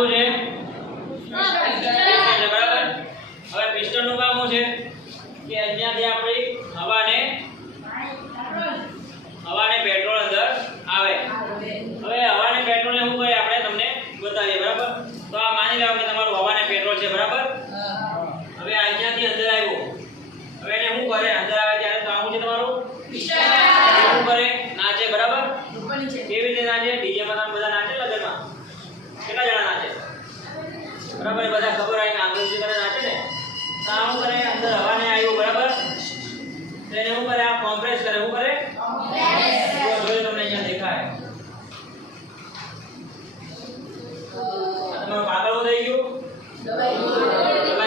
શું છે? બરાબર. હવે પિસ્ટન નું કામ શું છે કે અહીંયાથી આપણી હવાને પેટ્રોલ અંદર આવે. હવે હવાને પેટ્રોલ ને શું કરે આપણે તમને બતાવીએ. બરાબર. તો આ માની લો કે તમારું હવાને પેટ્રોલ છે. બરાબર. હવે અહીંયાથી અંદર આવ્યો. હવે એને શું કરે? અંદર આવે ત્યારે તો આવું છે તમારું પિસ્ટન. શું કરે? નાચે. બરાબર. કેવી રીતે નાચે? ડીજે માં તમે બધા નાચે લગનમાં. કેટલા જણા નાચે? બરાબર. બધા ખબર હોય કે આંગળી કરે નાચે ને. તો આવું કરે અંદર હવાને આવ્યો. બરાબર. તો એને શું કરે? આ કોમ્પ્રેસ કરે. શું કરે? જોઈ તમને અહીંયા દેખાય. આ તમારું પાતળું થઈ ગયું. દબાઈ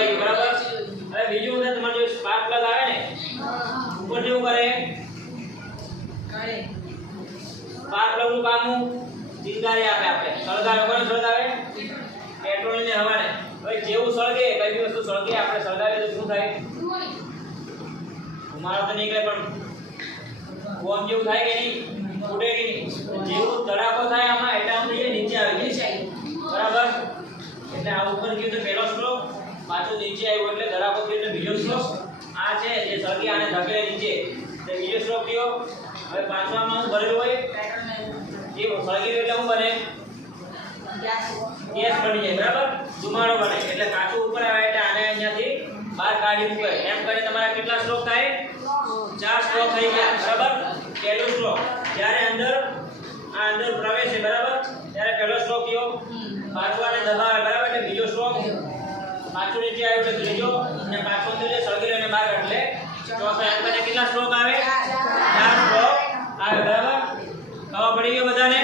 ગયું. બરાબર. હવે બીજું છે તમારું જે સ્પાર્ક પ્લગ આવે ને ઉપર જેવું કરે. સ્પાર્ક પ્લગ નું કામ ચિંગારી આપે. આપણે સળગાવે. કોને સળગાવે? પેટ્રોલ ને હવાને. હવે જેવું સળગે કઈ બી વસ્તુ સળગે આપણે સળગાવીએ તો શું થાય? ધુમાડો તો નીકળે પણ બોમ્બ જેવું થાય કે નહીં? ફૂટે કે નહીં? જેવું ધડાકો થાય આમાં એટલે આમ થઈ નીચે આવી જાય. બરાબર. એટલે આ ઉપર ગયું તો પહેલો સ્ટ્રોક, પાછું નીચે આવ્યું એટલે ધડાકો થયો એટલે બીજો સ્ટ્રોક. આ છે જે સળગી આને ધકેલે નીચે એટલે બીજો સ્ટ્રોક થયો. હવે પાછું આમાં શું ભરેલું હોય? જે સળગી એટલે શું બને? ગેસ બની જાય. બરાબર. ધુમાડો બને એટલે પાછું ઉપર આવે એટલે આને અહીંયાથી બહાર કાઢી મૂકે. એમ કરીને તમારા કેટલા સ્ટ્રોક થાય? 4 સ્ટ્રોક થઈ ગયા. બરાબર. પહેલો સ્ટ્રોક જ્યારે અંદર પ્રવેશે. બરાબર. ત્યારે પહેલો સ્ટ્રોક થયો. પાછું આને દબાવે. બરાબર. એટલે બીજો સ્ટ્રોક. પાછું નીચે આવ્યું એટલે ત્રીજો અને પાછું અંદર સળગી લઈને બહાર એટલે ચોથો. એમ કરીને કેટલા સ્ટ્રોક આવે? 4 સ્ટ્રોક આવે. બરાબર. ખબર પડી ગયો બધાને?